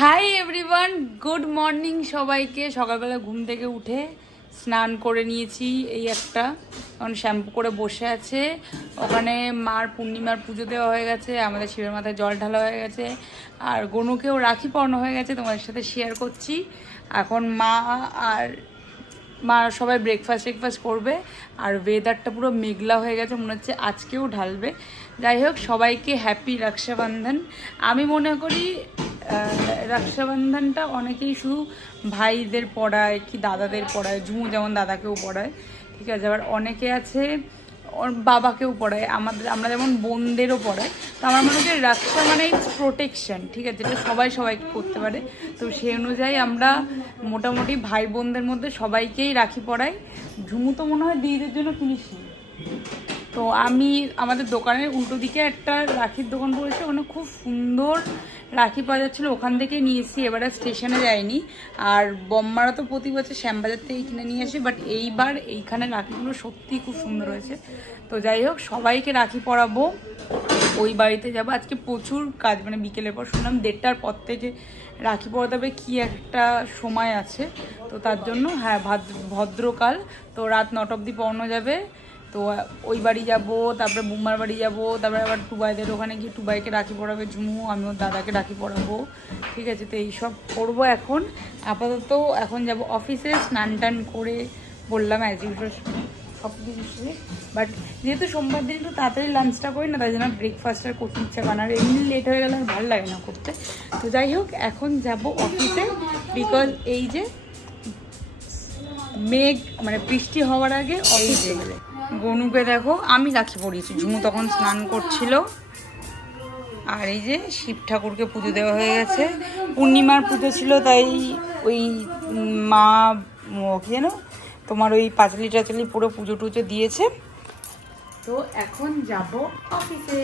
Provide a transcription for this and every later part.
Hi everyone, good morning সবাইকে। সকালবেলা ঘুম থেকে উঠে স্নান করে নিয়েছি, এই একটা এখন শ্যাম্পু করে বসে আছে। ওখানে মার পূর্ণিমার পুজো দেওয়া হয়ে গেছে, আমাদের শিবের মাথায় জল ঢালা হয়ে গেছে, আর গনুকেও রাখি পরানো হয়ে গেছে, তোমাদের সাথে শেয়ার করছি। এখন মা সবাই ব্রেকফাস্ট করবে, আর ওয়েদারটা পুরো মেঘলা হয়ে গেছে, মনে হচ্ছে আজকেও ঢালবে। যাই হোক, সবাইকে হ্যাপি রক্ষাবন্ধন। আমি মনে করি রক্ষাবন্ধনটা অনেকেই শুধু ভাইদের পড়ায় কি দাদাদের পড়ায়, ঝুমু যেমন দাদাকেও পড়ায়, ঠিক আছে, আবার অনেকে আছে ওর বাবাকেও পড়ায়, আমরা যেমন বোনদেরও পড়ায়। তো আমার মনে হয় রক্ষা মানে প্রোটেকশন, ঠিক আছে, যেটা সবাইকে করতে পারে। তো সেই অনুযায়ী আমরা মোটামুটি ভাই বোনদের মধ্যে সবাইকেই রাখি পড়াই। ঝুমু তো মনে হয় দিদিদের জন্য কিনিসনি। তো আমি আমাদের দোকানের উল্টো দিকে একটা রাখির দোকান পড়েছে, ওখানে খুব সুন্দর রাখি পাওয়া যাচ্ছিলো, ওখান থেকে নিয়েছি। এবারে স্টেশনে যাইনি। আর বম্মারা তো প্রতি বছর শ্যামবাজার থেকে কিনে নিয়ে আসি, বাট এইবার এইখানে রাখিগুলো সত্যিই খুব সুন্দর হয়েছে। তো যাই হোক, সবাইকে রাখি পরাবো, ওই বাড়িতে যাব। আজকে প্রচুর কাজ, মানে বিকেলের পর শুনলাম 1:30টার পর থেকে রাখি পরাতে হবে, কি একটা সময় আছে। তো তার জন্য হ্যাঁ, ভদ্রকাল, তো রাত 9টা অবধি পড়ানো যাবে। তো ওই বাড়ি যাব, তারপরে বুম্মার বাড়ি যাব, তারপরে আবার টুবাইদের ওখানে গিয়ে টুবাইকে রাখি পরাবে ঝুমু, আমি ওর দাদাকে রাখি পরাবো, ঠিক আছে। তো এইসব করবো এখন। আপাতত এখন যাব অফিসে, স্নান টান করে বললাম অ্যাজ ইউজুয়াল সব কিছু, বাট যেহেতু সোমবার দিন একটু তাড়াতাড়ি লাঞ্চটা করি না, তাই জন্য ব্রেকফাস্টটা করতে ইচ্ছা করে না, আর এমনি লেট হয়ে গেলে আর ভালো লাগে না করতে। তো যাই হোক, এখন যাব অফিসে, বিকজ এই যে মেঘ মানে বৃষ্টি হওয়ার আগে অফিসে গেলে। গনুকে দেখো, আমি রাখি পরিয়েছি, ঝুমু তখন স্নান করছিল। আর এই যে শিব ঠাকুরকে পুজো দেওয়া হয়ে গেছে, পূর্ণিমার পুজো ছিল, তাই ওই মা কি যেন তোমার ওই পাঁচালি টাচালি পুরো পুজো টুজো দিয়েছে। তো এখন যাব অফিসে,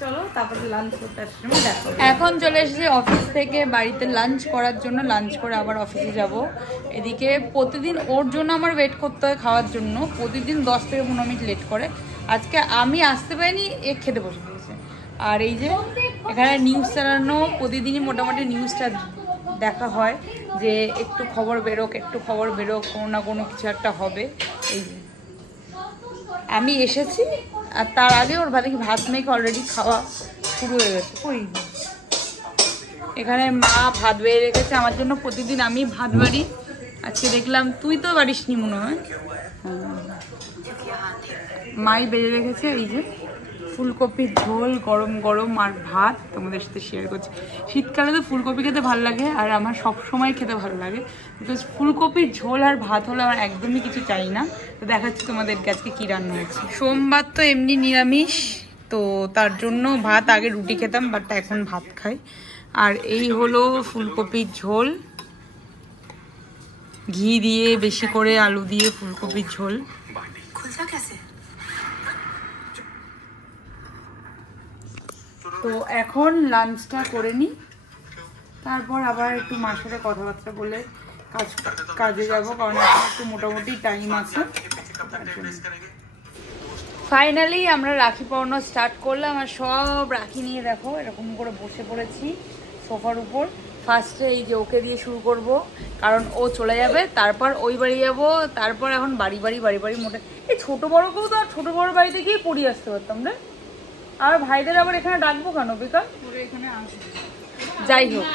চলো তারপরে লাঞ্চ করতে আসার সময় দেখো। এখন চলে এসেছি অফিস থেকে বাড়িতে লাঞ্চ করার জন্য, লাঞ্চ করে আবার অফিসে যাব। এদিকে প্রতিদিন ওর জন্য আমার ওয়েট করতে হয় খাওয়ার জন্য, প্রতিদিন 10 থেকে 15 মিনিট লেট করে। আজকে আমি আসতে পারিনি, এ খেতে বসে দিয়েছে। আর এই যে এখানে নিউজ চালানো, প্রতিদিনই মোটামুটি নিউজটা দেখা হয় যে একটু খবর বেরোক, কোনো না কোনো কিছু একটা হবে। এই আমি এসেছি, আর তার আগে ওর দেখি ভাত মেখে অলরেডি খাওয়া শুরু হয়ে গেছে। ওই এখানে মা ভাত বেড়ে রেখেছে আমার জন্য, প্রতিদিন আমি ভাত বাড়ি, আজকে দেখলাম তুই তো বাড়িসনি মনে হয়। মাই বেড়ে রেখেছে এই যে ফুলকপির ঝোল, গরম গরম, আর ভাত তোমাদের সাথে শেয়ার করছি। শীতকালে তো ফুলকপি খেতে ভালো লাগে, আর আমার সব সময় খেতে ভালো লাগে, বিকজ ফুলকপির ঝোল আর ভাত হলে আমার একদমই কিছু চাই না। তো দেখাচ্ছি তোমাদেরকে আজকে কী রান্না হয়েছে। সোমবার তো এমনি নিরামিষ, তো তার জন্য ভাত, আগে রুটি খেতাম বাট এখন ভাত খাই। আর এই হলো ফুলকপির ঝোল, ঘি দিয়ে বেশি করে, আলু দিয়ে ফুলকপির ঝোল। তো এখন লাঞ্চটা করে নিই, তারপর আবার একটু মার সাথে কথাবার্তা বলে কাজে যাব, কারণ এখন একটু মোটামুটি টাইম আছে। ফাইনালি আমরা রাখি পরানো স্টার্ট করলাম, আর সব রাখি নিয়ে দেখো এরকম করে বসে পড়েছি সোফার উপর। ফার্স্টে এই যে ওকে দিয়ে শুরু করব, কারণ ও চলে যাবে, তারপর ওই বাড়ি যাব, তারপর এখন বাড়ি মোটে এই ছোটো বড়কেও তো আর ছোটো বড় বাড়িতে গিয়ে পড়িয়ে আসতে পারতাম রে। আর ভাইদের আবার এখানে ডাকবো কেন বেকার, এখানে আসবে। যাই হোক,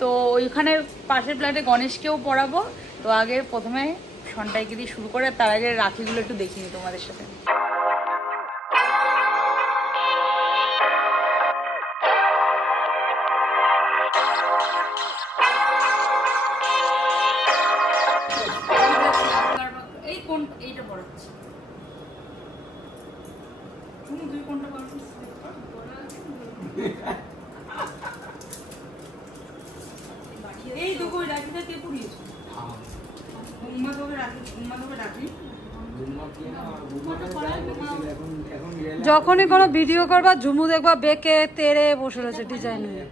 তো ওইখানে পাশের ফ্ল্যাটে গণেশকেও পড়াবো। তো আগে প্রথমে সন্টাইকে দিয়ে শুরু করে, তার আগে রাখিগুলো একটু দেখিনি তোমাদের সাথে। এই কোন এইটা পড়াচ্ছি, তুই কোনটা পড়াচ্ছিস? এই দুটো রাখিটা কে পড়িয়েছে? যখনই কোনো ভিডিও করবা ঝুমু দেখবা বেঁকে তেরে বসে রয়েছে ডিজাইন হয়ে।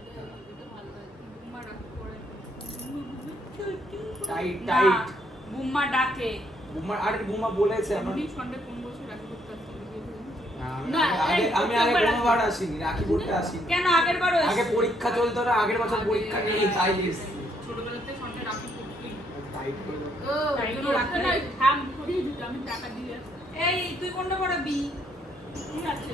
বুম্মা ডাকে, বুম্মা আর বুম্মা বলেছে আমার সন্ডে কোন বছর রাখি করতে আসছে। আমি আগে কোনোবার আসিনি, রাখি পড়তে আসিনি। কেন আগের বার আগে পরীক্ষা চলতো না, আগের বছর পরীক্ষা নেই তাই এসেছি। ছোটবেলাতে সঙ্গে রাখি পড়তি। এই তুই কোনটা পড়াবি? ঠিক আছে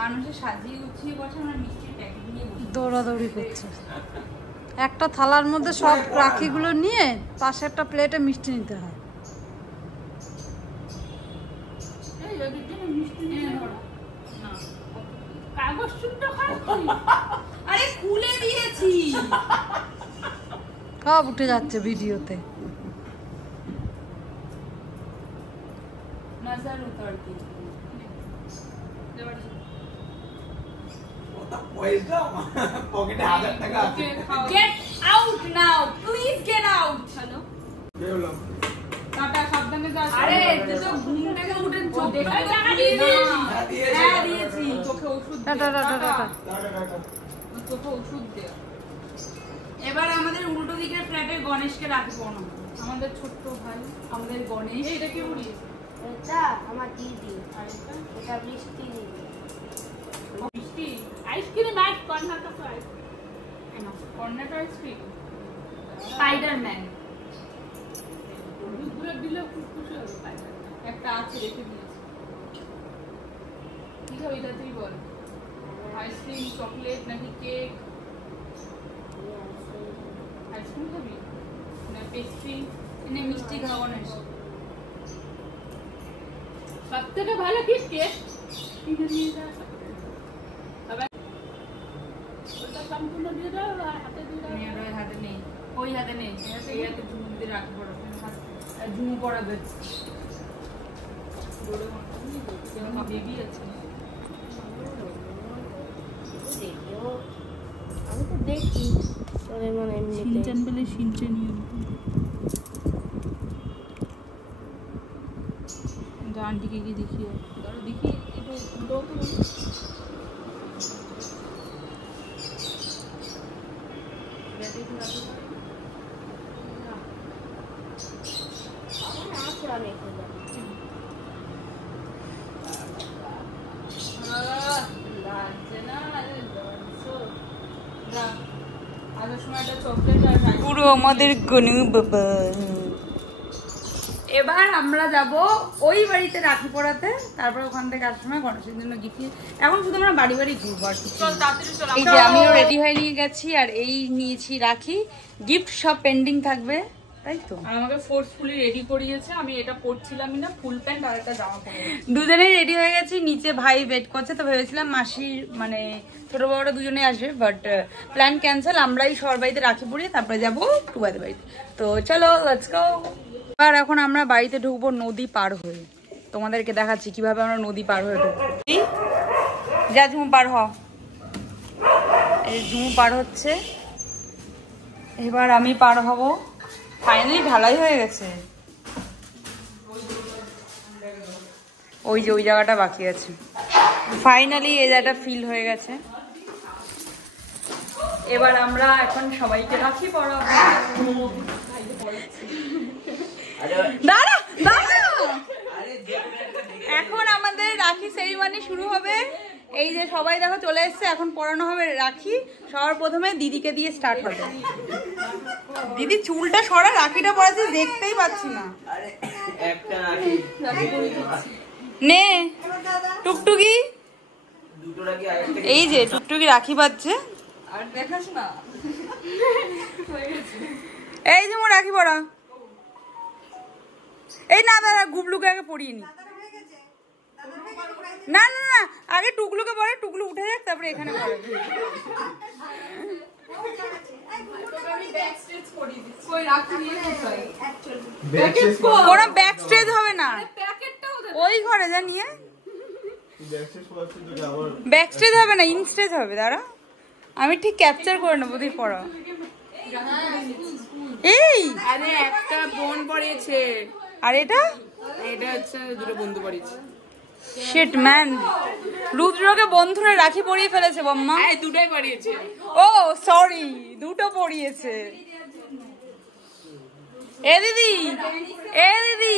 মানুষে সাজিয়ে গুছিয়ে বসে, আমরা মিষ্টির প্যাকেট নিয়ে দৌড়াদৌড়ি করছে। একটা থালার মধ্যে সব রাখিগুলো নিয়ে পাশে একটা প্লেটে মিষ্টি নিতে হয়। আরে খুলে দিয়েছি, সব উঠে যাচ্ছে ভিডিওতে। নজর উতার দি পয়সা পকেটে 1000 টাকা আছে। Get out now, please get out. Hello বেরোলাম। টাটা, সাবধানে যা। আরে তুই তো ঘুম থেকে উঠে চোখ দেখা দিয়েছিস। হ্যাঁ দিয়েছি, চোখে ওষুধ দে। Tata tata tata. চোখে ওষুধ দে। এবার আমাদের উল্টো দিকের ফ্ল্যাটে গণেশকে রাখি পড়ানো, আমাদের ছোট্ট ভাই, আমাদের গণেশ। এটা কি পড়িয়েছে? এটা আমার দিদি, আর এটা মিষ্টি দিদি। মিষ্টি ice cream, ice Karnataka ice cream, Karnataka ice cream, Spiderman. দুধগুলো দিলে খুব খুশি হবে। একটা আছে রেখে দিয়েছি। কি খাবি তাড়াতাড়ি বল? আইসক্রিম, চকলেট নাকি কেক? আইসক্রিম খাবি না পেস্ট্রি? এনে মিষ্টি খাবো না। সব থেকে ভালো কি কেক কিনে নিয়ে যা। সম্পূর্ণ দিয়ে দাও, হাতে দিয়ে দাও। হাতে নেই, ওই হাতে নেই, এই হাতে ঝুমু দিয়ে রাখতে পারো। ঝুমু পড়াবে, বেবি আছে। আমি তো দেখি তোরে মানে এমনিতে সিনচান পেলে সিনচানই আন্টিকে গিয়ে দেখি, দেখি একটু দাও তো। পুরো আমাদের গনু বাবা। এবার আমরা যাব ওই বাড়িতে রাখি পড়াতে, তারপর ওখান থেকে আসার সময় গণেশের জন্য গিফট। এখন শুধু আমরা বাড়ি বাড়ি ঘুরবো আর চল তাড়াতাড়ি চল। এই যে আমিও রেডি হয়ে নিয়ে গেছি, আর এই নিয়েছি রাখি। গিফট সব পেন্ডিং থাকবে, তাই তো। আর আমাকে ফোর্সফুলি রেডি করিয়েছে, আমি এটা পরছিলামই না, ফুল প্যান্ট আর একটা জামা পরে দুজনেই রেডি হয়ে গেছি। নিচে ভাই ওয়েট করছে, তো ভেবেছিলাম মাসির মানে ছোট বড়রা দুজনে আসবে, বাট প্ল্যান ক্যান্সেল। আমরাই সবার বাড়িতে রাখি পরিয়ে তারপরে যাবো টুবাদের বাড়িতে। তো চলো লেটস গো। আর এখন আমরা বাড়িতে ঢুকবো নদী পার হয়ে, তোমাদেরকে দেখাচ্ছি কিভাবে আমরা নদী পার হয়ে ঢুকবো। যা ঝুমু পার হ। এই ঝুমু পার হচ্ছে, এবার আমি পার হব। ফাইনালি ঢালাই হয়ে গেছে, ওই যে ওই জায়গাটা বাকি আছে। ফাইনালি এই জায়গাটা ফিল হয়ে গেছে। এবার আমরা এখন সবাইকে রাখি পরাবো। দাঁড়া দাঁড়া, এখন আমাদের রাখি সেরিমনি শুরু হবে। এই যে সবাই দেখো চলে এসছে, এখন পরানো হবে রাখি। সবার প্রথমে দিদিকে দিয়ে স্টার্ট হবে। দিদি চুলটা সরা, রাখিটা পরাচ্ছে দেখতেই পাচ্ছি না। নে টুকটুকি, এই যে টুকটুকি রাখি পাচ্ছে। আর দেখাস না, এই যে মোর রাখি পরা। এই না দাদা, গুবলুকে আগে পরিয়ে নি। না না না, আগে টুকলুকে পরে, টুকলু উঠে যাক তারপরে এখানে পরে। কোনো ব্যাক স্টেজ হবে না, ওই ঘরে যা নিয়ে। ব্যাক স্টেজ হবে না, ইন স্টেজ হবে। দাঁড়া আমি ঠিক ক্যাপচার করে নেবো তুই পড়া। এই আরে একটা বোন পড়িয়েছে, আর এটা এটা হচ্ছে দুটো বন্ধু পড়িয়েছে। শিট ম্যান, রুদ্রকে বন্ধুরা রাখি পরিয়ে ফেলেছে বম্মা। দুটোই পড়িয়েছে। ও সরি, দুটো পরিয়েছে। এ দিদি, এ দিদি,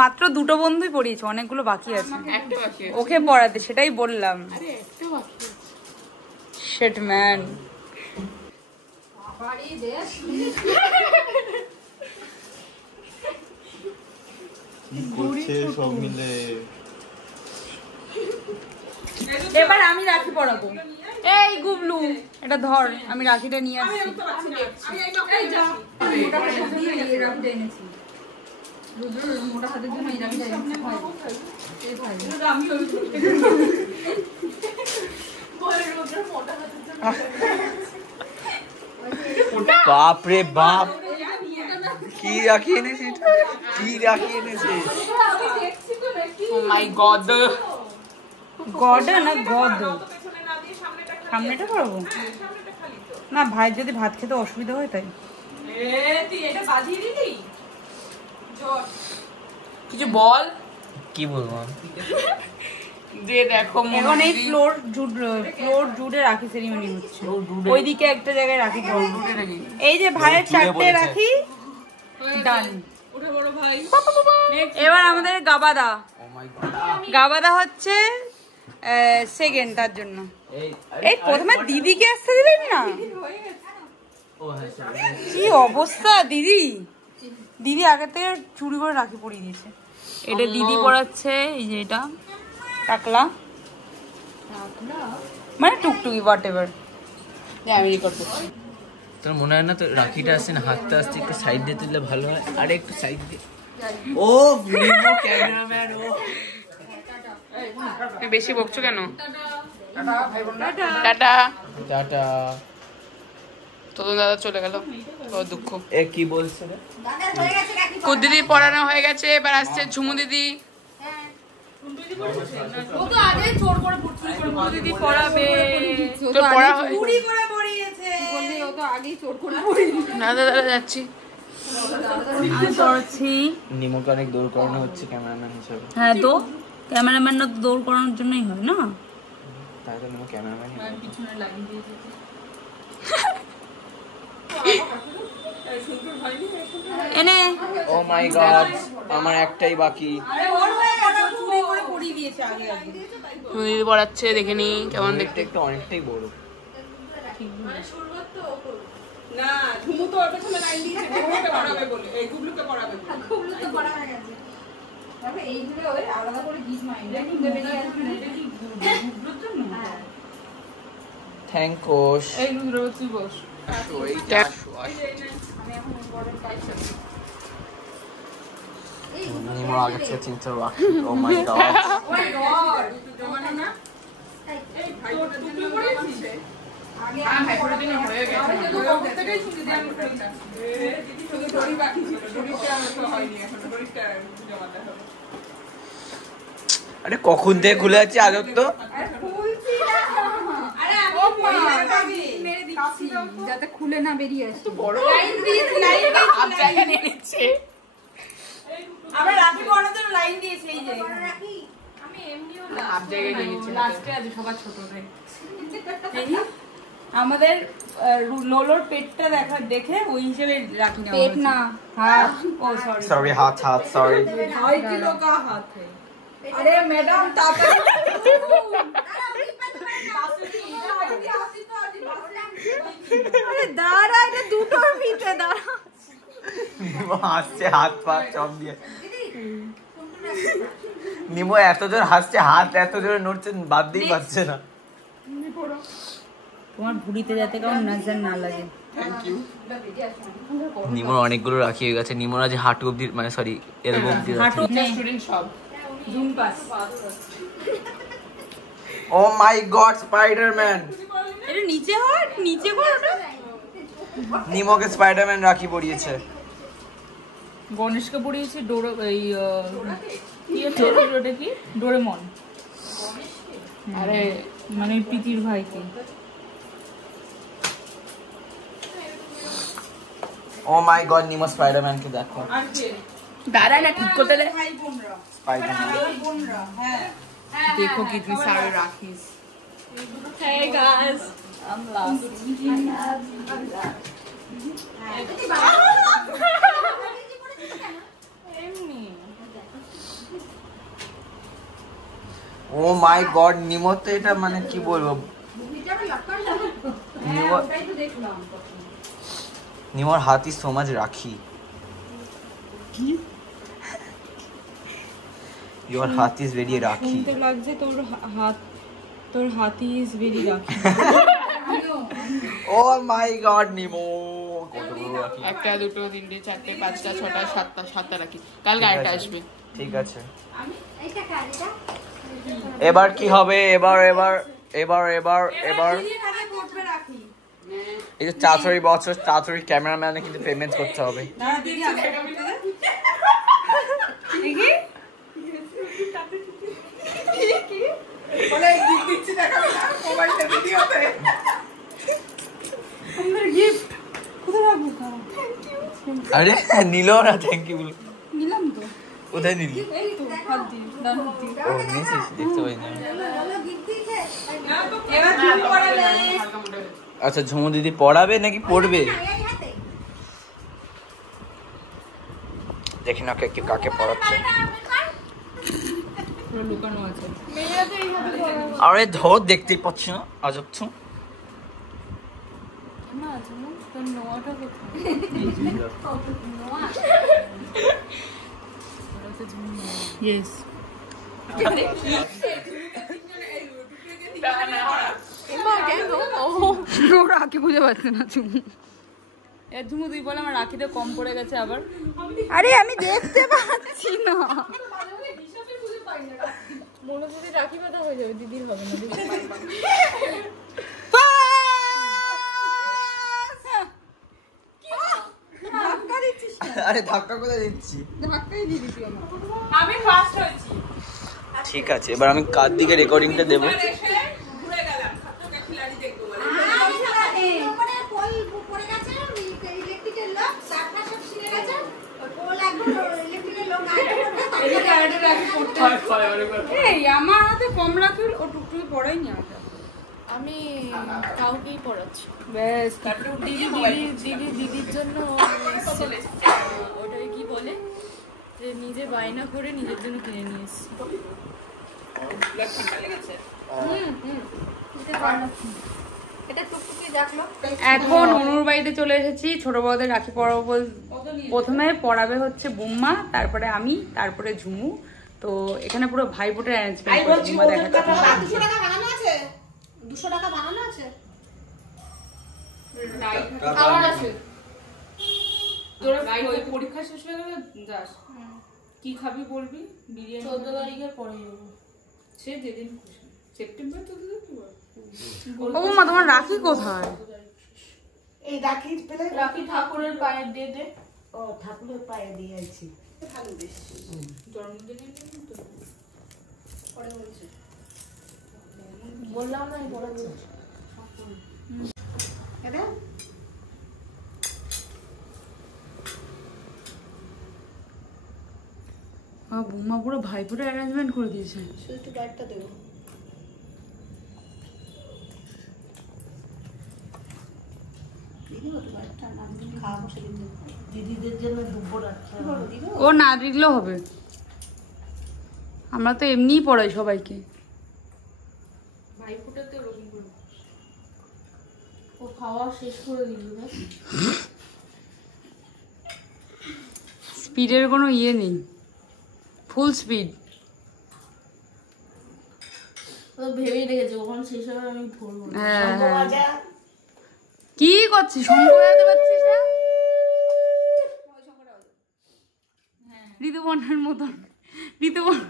মাত্র দুটো বন্ধুই পড়িয়েছে, অনেকগুলো বাকি আছে একটা বাকি আছে। ওকে পড়াতে, সেটাই বললাম। আরে একটা বাকি আছে। Shit man. করছে সব মিলে। এবার আমি রাখি পড়াবো। এই গুবলু, এটা ধর, আমি রাখিটা নিয়ে আসছি। বাপ রে বাপ, কি রাখি এনেছে, কি রাখি এনেছে। Oh my god. গড না গদ, সামনেটা পড়াবো না ভাই, যদি ভাত খেতে অসুবিধা হয় তাই। কিছু বল। কি বলবো যে দেখো এখন এই ফ্লোর জুডে রাখি সেরিমনি হচ্ছে, ওইদিকে একটা জায়গায় রাখি পড়াবো। এই যে ভাইয়ের চারটে রাখি ডান। এবার আমাদের গাবাদা, গাবাদা হচ্ছে সেকেন্ড, তার জন্য এই প্রথমে দিদিকে আসতে দিলেন না। কি অবস্থা দিদি, দিদি আগে থেকে চুরি করে রাখি পরিয়ে দিয়েছে। এটা দিদি পড়াচ্ছে, এই যে এটা টাকলা মানে টুকটুকি হোয়াট এভার। আমি রেকর্ড করছি। তোর মনে হয় না তো রাখিটা আসছে না, হাতটা আসছে একটু সাইড দিয়ে তুললে ভালো হয়। আরে একটু সাইড দিয়ে। ও ভিডিও ক্যামেরাম্যান, ও তুমি বেশি বকছো কেন? টাটা। টাটা। তোদের দাদা চলে গেল, ও দুঃখ। এ কি বলছে রে? কুদ দিদি পড়ানো হয়ে গেছে, এবার আসছে ঝুমু দিদি। দিদি পড়াবে, তোর পড়া হয় চুরি করে পড়িয়েছে। না দাদা যাচ্ছি। আমি পড়াচ্ছি। নিমোকে অনেক দৌড় করানো হচ্ছে ক্যামেরাম্যান হিসেবে। হ্যাঁ তো ক্যামেরাম্যান তো দৌড় করানোর জন্যই হয় না। তাই তো নিমো ক্যামেরাম্যান। এনে ও মাই গড, আমার একটাই বাকি। চুরি করে পড়িয়ে দিয়েছে আগে আগে। ঝুমু দিদি পড়াচ্ছে, দেখে নি কেমন দেখতে। দেখতে অনেকটাই বড়। না ঝুমু তো ওর পেছনে লাইন দিয়েছে, গুবলুকে পড়াবে বলে। এই গুবলুকে পড়াবে বলে। থ্যাঙ্কস। এই গুবলু তুই বস। নিমো আগে থেকে চিন্তা রাখি। ও মাই গড। আরে কখন থেকে খুলে আছে আজব তো। যাতে খুলে না বেরিয়ে আসে। আমরা রাখি পড়ানোর জন্য লাইন দিয়েছি, এই যে হাফ জায়গায় গেছে। লাস্টে আছে সবার ছোটদের। আমাদের লোলোর পেটটা দেখে ওই হিসেবে রাখি নেওয়া পেট না, হাত। ও সরি সরি, হাত সরি। 2.5 किलो का हाथ है। अरे मैडम ताकत আরে দাঁড়া, এটা দুটোর ভিতরে দাঁড়া। নিমো হাসছে, হাত পা চপ দিয়ে। নিমো এত জোর হাসছে, হাত এত জোরে নড়ছে, বাদ দিয়ে পাচ্ছে না। তোমার ভুড়িতে যাতে কারণ নজর না লাগে। নিমোর অনেকগুলো রাখি হয়ে গেছে। নিমোর আজ হাঁটু অব্দি, মানে সরি এলবো অব্দি। হাঁটু স্টুডেন্ট সব জুম পাস। ও মাই গড, স্পাইডারম্যান। এটা নিচে হয়, নিচে কর ওটা। নিমোকে স্পাইডারম্যান রাখি পরিয়েছে। গণেশকে পড়িয়েছে এই কি আছে ওটা কি ডোরেমন। আরে মানে প্রীতির ভাইকে। ও মাই গড, নিমো স্পাইডারম্যানকে দেখো। দাঁড়া না, ঠিক করতে দে। স্পাইডারম্যান। হ্যাঁ देखो कितनी सारी rakhis. Hey guys, I'm lost. এমনি ও মাই গড, নিমো তো এটা মানে কি বলবো, নিমোর হাত ইজ সো মাচ রাখি। Your হাত ইজ ভেরি রাখি। তো লাগছে তোর হাতি ইজ ভেরি রাখি। ও মাই গড নিমো, কত বড় রাখি। 1 2 3 4 5 6 7 7টা রাখি, কাল গাড়িটা আসবে। ঠিক আছে, এবার কি হবে? এবার এই যে তাড়াতাড়ি বছর তাড়াতাড়ি ক্যামেরাম্যানে কিন্তু পেমেন্ট করতে হবে। আরে নিল না, থ্যাংক ইউ বলো। নিলাম তো, কোথায় নিলি? এই তো হাত দিয়ে ডান হাত দিয়ে। ও নিয়েছিস, দেখতে পাইনি আমি। এবার কি পড়াবে? আচ্ছা, ঝুমু দিদি পড়াবে নাকি পড়বে? দেখি না কাকে পড়াচ্ছে। লুকানো আছে। আরে ধর, দেখতেই পাচ্ছি না, আজব তো। না ঝুমু, তোর নোয়াটা কোথায়? ইয়েস। ও রাখি বুঝে পাচ্ছে না ঝুমু। এর ঝুমু তুই বলে আমার রাখিতে কম পড়ে গেছে আবার। আরে আমি দেখতে পাচ্ছি না। মনে যদি রাখি বাঁধা হয়ে যাবে, দিদির হবে না। আরে ধাক্কা কোথায় দিচ্ছি? ধাক্কাই দিয়ে দিবি আমার। আমি ফার্স্ট হয়েছি, ঠিক আছে, এবার আমি কার দিকে রেকর্ডিংটা দেবো? এসে ঘুরে গেলাম, তোকে খিলাড়ি দেখবো বলে। এই আমার হাতে কম রাখি, ও টুকটুকি পড়াই না। আমি কাউকেই পড়াচ্ছি বেশ, দিদির জন্য ওটাকে কি বলে যে নিজে বায়না করে নিজের জন্য কিনে নিয়ে এসেছি। এখন অনুর বাড়িতে চলে এসেছি। ছোট বড়দের রাখি পরাবো প্রথমে পড়াবে হচ্ছে বুম্মা, তারপরে আমি, তারপরে ঝুমু। তো এখানে পুরো ভাই বোটের অ্যারেঞ্জমেন্ট করে বুম্মা দেখাতে। 200 টাকা বানানো আছে, 200 টাকা বানানো আছে, খাবার আছে তোর ওই পরীক্ষা শেষ হয়ে গেলে যাস, কি খাবি বলবি? বিরিয়ানি 14 তারিখের পরে যাবো, সে যেদিন খুশি। সেপ্টেম্বর তো ও বুম্মা, তোমার রাখি কোথায়? এই রাখি পেলে রাখি ঠাকুরের পায়ে দিয়ে দে। ও ঠাকুরের পায়ে দিয়ে আছি। ভালো বেশ, জন্মদিনে তো পরে বলছে, বললাম না পরে বলছি। এটা বুম্মা পুরো ভাই বোটের অ্যারেঞ্জমেন্ট করে দিয়েছে। শুধু একটু গাড়িটা দেবো। দিদিদের জন্য দুপুর রাখতে ও না দিলেও হবে, আমরা তো এমনিই পড়াই সবাইকে। ভাই ফুটাতে ওরকম করে ও খাওয়া শেষ করে দিল না। স্পিডের কোনো ইয়ে নেই, ফুল স্পিড। ও ভেবেই রেখেছে কখন শেষ হবে আমি ধরবো না। হ্যাঁ, কি করছিস? শঙ্খ বাজাতে পারছিস না? ঋতুপর্ণার মতন, ঋতুপর্ণা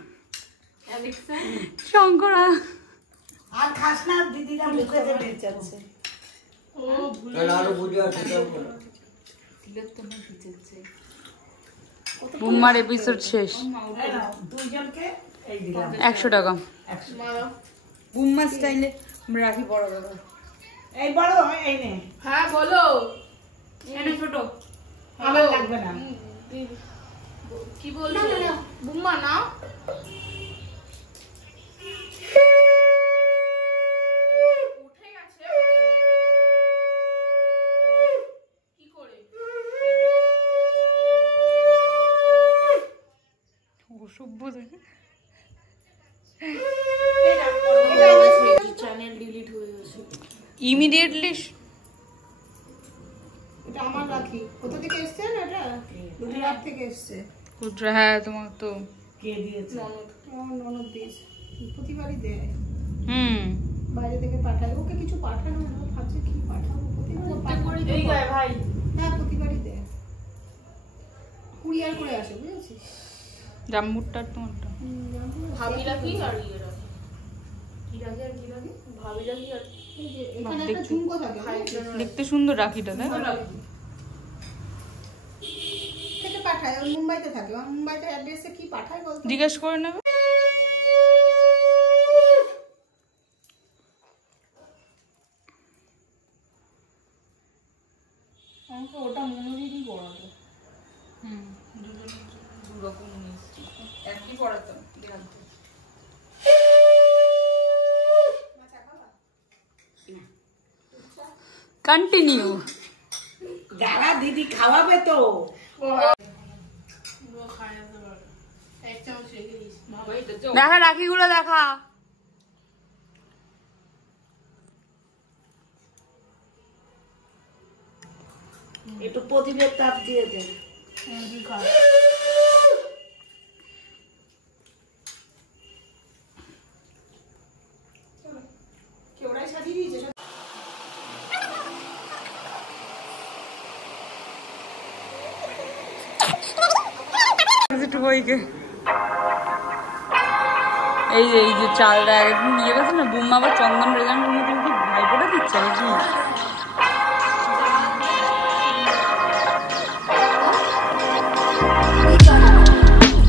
শঙ্করা। আর খাস না, দিদিরা মুখে দেবে যাচ্ছে। বুম্মার এপিসোড শেষ। দুইজনকে এই দিলাম 100 টাকা বুম্মা স্টাইলে রাখি বড় দাদা। এই বড় এই নে। হ্যাঁ বলো, এটা ছোট। আমার লাগবে না। কি বলছো? বুম্মা না উঠে গেছে, কি অসভ্য দেখে। চ্যানেল ডিলিট হয়ে গেছে ইমিডিয়েটলি এটা আমার রাখি কোথা থেকে এসছে না এটা গুজরাট থেকে এসছে কুটরা। হ্যাঁ তোমার তো কে দিয়েছে আমার ননদ দিয়েছে প্রতিবারই দেয় বাইরে থেকে পাঠায় ওকে কিছু পাঠানো না ভাবছে কি পাঠাবো প্রতিবারই এই গায় ভাই হ্যাঁ প্রতিবারই দেয় কুরিয়ার করে আসে বুঝেছিস জাম্বুরটার তোমারটা ভাবি রাখি আর ইয়ে রাখি কি রাখে আর কি রাখে ভাবি রাখি আর এই যে এখানে একটা ঝুমকো থাকে দেখতে সুন্দর রাখিটা তাই থেকে পাঠায় ও মুম্বাইতে থাকে ও মুম্বাইতে অ্যাড্রেসে কি পাঠায় বলতো জিজ্ঞেস করে নেবে। আমাকে ওটা মনোরিরই পড়াতো দুরকম মিষ্টি একই পড়াতাম কন্টিনিউ। দাঁড়া দিদি খাওয়াবে তো এক চামচ রেখে দিস দেখা রাখিগুলো দেখা। একটু প্রদীপের তাপ দিয়ে দেন কেউড়াই সাজিয়ে দিয়েছে বইকে এই যে চালটা একদিন নিয়ে গেছে না বুম্মা আবার চন্দন রেজানোর মতো কি ভাই করে দিচ্ছে নাকি?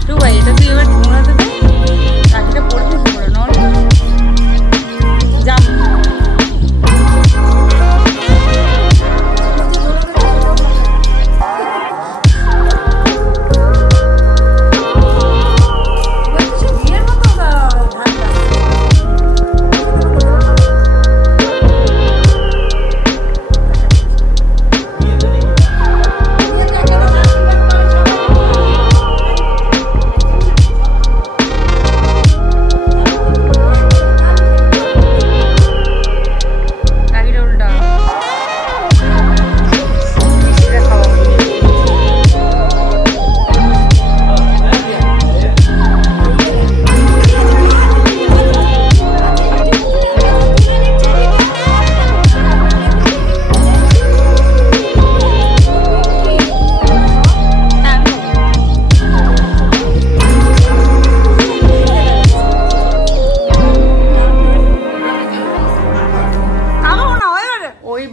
তো ভাই এটা তুই এবার ঘুমাতে দে রাখিটা পড়তে পড়ে নর যা।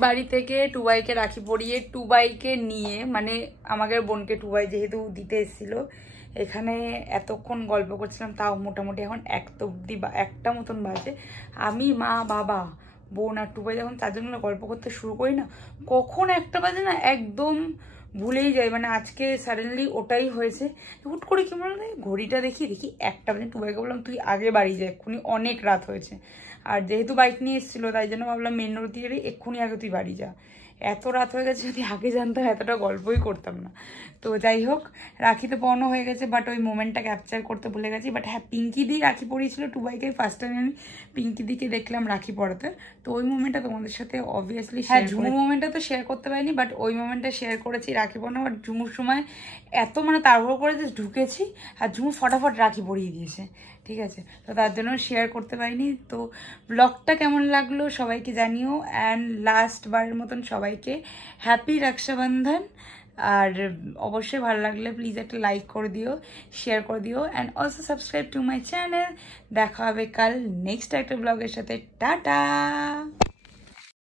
বাড়ি থেকে টুবাইকে রাখি পরিয়ে টুবাইকে নিয়ে মানে আমাদের বোনকে টুবাই যেহেতু দিতে এসেছিল এখানে এতক্ষণ গল্প করছিলাম তাও মোটামুটি এখন একটা মতন বাজে। আমি মা বাবা বোন আর টুবাই যখন তার জন্য গল্প করতে শুরু করি না কখন একটা বাজে না একদম ভুলেই যাই। মানে আজকে সাডেনলি ওটাই হয়েছে হুট করে কি মনে হয় ঘড়িটা দেখি একটা বাজে। টুবাইকে বললাম তুই আগে বাড়ি যা এক্ষুনি অনেক রাত হয়েছে। আর যেহেতু বাইক নিয়ে এসেছিলো তাই জন্য ভাবলাম মেন রোড দিয়ে এক্ষুনি আগে তুই বাড়ি যা। এত রাত হয়ে গেছে যদি আগে জানতাম এতটা গল্পই করতাম না। তো যাই হোক রাখি তো পড়ানো হয়ে গেছে বাট ওই মোমেন্টটা ক্যাপচার করতে ভুলে গেছি। বাট হ্যাঁ পিঙ্কি দি রাখি পড়িয়েছিল টুবাইকে ফার্স্ট টাইম আমি পিঙ্কি দিকে দেখলাম রাখি পড়াতে। তো ওই মোমেন্টটা তোমাদের সাথে অবভিয়াসলি হ্যাঁ ঝুমুর মোমেন্টটা তো শেয়ার করতে পারিনি বাট ওই মোমেন্টটা শেয়ার করেছি রাখি পড়ানো। বাট ঝুমুর সময় এত মানে তাড়াহুড়ো করে যে ঢুকেছি আর ঝুমুর ফটাফট রাখি পরিয়ে দিয়েছে ঠিক আছে। তো তার জন্য শেয়ার করতে পারিনি। তো ব্লগটা কেমন লাগলো সবাইকে জানিও অ্যান্ড লাস্ট বারের মতন সবাইকে হ্যাপি রক্ষাবন্ধন। আর অবশ্যই ভালো লাগলে প্লিজ একটা লাইক করে দিও শেয়ার করে দিও and also subscribe to my channel. দেখা হবে কাল নেক্সট একটা ব্লগের সাথে। টাটা।